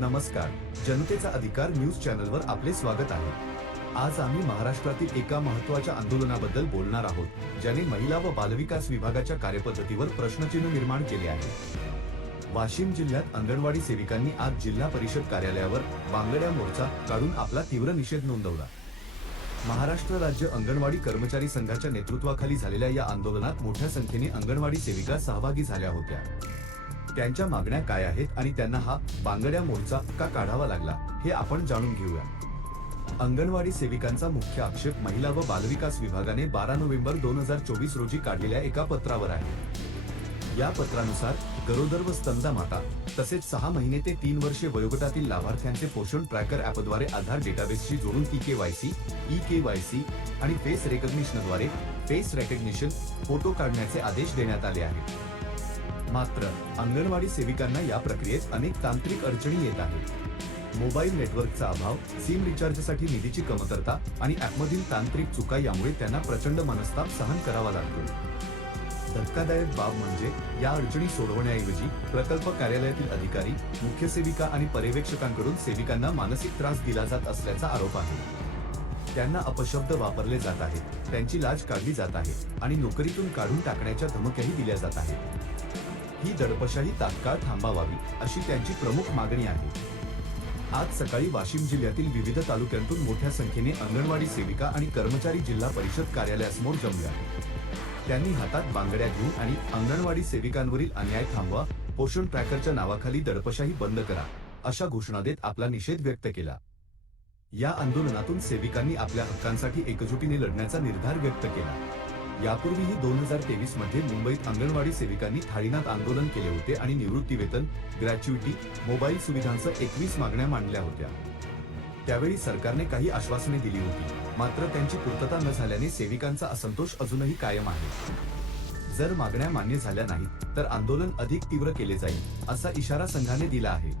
नमस्कार. जनतेचा अधिकार न्यूज चॅनलवर आपले स्वागत आहे. आज आम्ही महाराष्ट्रातील एका महत्त्वाच्या आंदोलनाबद्दल बोलणार आहोत ज्याने महिला व बालविकास विभागाच्या कार्यपद्धतीवर प्रश्नचिन्ह निर्माण केले आहे. वाशिम जिल्ह्यात अंगणवाडी सेविकांनी आज जिल्हा परिषद कार्यालयावर बांगड्या मोर्चा काढून आपला तीव्र निषेध नोंदवला. महाराष्ट्र राज्य अंगणवाडी कर्मचारी संघाच्या नेतृत्वाखाली झालेल्या या आंदोलनात मोठ्या संख्येने अंगणवाडी सेविका सहभागी झाल्या होत्या. त्यांच्या मागण्या काय आहेत आणि त्यांना हा बांगड्या मोर्चा का काढावा लागला हे आपण जाणून घेऊया. अंगणवाडी सेविकांचा मुख्य आक्षेप महिला व बालविकास विभागाने बारा नोव्हेंबर दोन हजार चोवीस रोजी काढलेल्या एका पत्रावर आहे. या पत्रानुसार गरोदर व स्तनदा माता तसेच सहा महिने ते तीन वर्षे वयोगटातील लाभार्थ्यांचे पोषण ट्रॅकर ॲपद्वारे आधार डेटाबेसशी जोडून E K Y C E K Y C आणि फेस रेकग्निशनद्वारे फेस रेकग्निशन फोटो काढण्याचे आदेश देण्यात आले आहेत. मात्र अंगणवाडी सेविकांना या प्रक्रियेत अनेक तांत्रिक अडचणी येत आहेत. मोबाईल नेटवर्कचा अभाव सिम रिचार्जसाठी निधीची कमतरता आणि ॲपमधील तांत्रिक चुका यामुळे त्यांना प्रचंड मनस्ताप सहन करावा लागतो. धक्कादायक बाब म्हणजे या अडचणी सोडवण्याऐवजी प्रकल्प कार्यालयातील अधिकारी मुख्य सेविका आणि पर्यवेक्षकांकडून सेविकांना मानसिक त्रास दिला जात असल्याचा आरोप आहे. त्यांना अपशब्द वापरले जात आहेत त्यांची लाज काढली जात आहे आणि नोकरीतून काढून टाकण्याच्या धमक्याही दिल्या जात आहेत. ही दडपशाही तात्काळ थांबावावी अशी त्यांची प्रमुख मागणी आहे. आज सकाळी वाशिम जिल्ह्यातील विविध तालुक्यांतून मोठ्या संख्येने अंगणवाडी सेविका आणि कर्मचारी जिल्हा परिषद कार्यालयासमोर जमल्या. त्यांनी हातात बांगड्या घेऊन आणि अंगणवाडी सेविकांवरील अन्याय थांबवा पोषण ट्रॅकरच्या नावाखाली दडपशाही बंद करा अशा घोषणा देत आपला निषेध व्यक्त केला. या आंदोलनातून सेविकांनी आपल्या हक्कांसाठी एकजुटीने लढण्याचा निर्धार व्यक्त केला. यापूर्वीही दोन हजार तेवीसमध्ये मुंबईत अंगणवाडी सेविकांनी थाळीनाथ आंदोलन केले होते आणि निवृत्तीवेतन ग्रॅच्युइटी मोबाईल सुविधांसह एकवीस मागण्या मांडल्या होत्या. त्यावेळी सरकारने काही आश्वासने दिली होती. मात्र त्यांची पूर्तता न झाल्याने सेविकांचा असंतोष अजूनही कायम आहे. जर मागण्या मान्य झाल्या नाहीत तर आंदोलन अधिक तीव्र केले जाईल असा इशारा संघाने दिला आहे.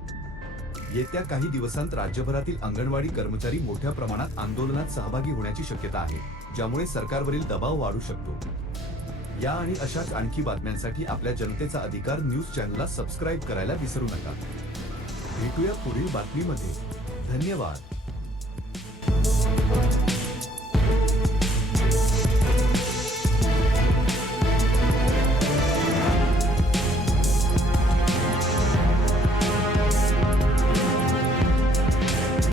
येत्या काही दिवसांत राज्यभरातील अंगणवाडी कर्मचारी मोठ्या प्रमाणात आंदोलनात सहभागी होण्याची शक्यता आहे ज्यामुळे सरकारवरील दबाव वाढू शकतो. या आणि अशाच आणखी बातम्यांसाठी आपल्या जनतेचा अधिकार न्यूज चॅनलला सबस्क्राईब करायला विसरू नका. भेटूया पुढील बातमीमध्ये. धन्यवाद.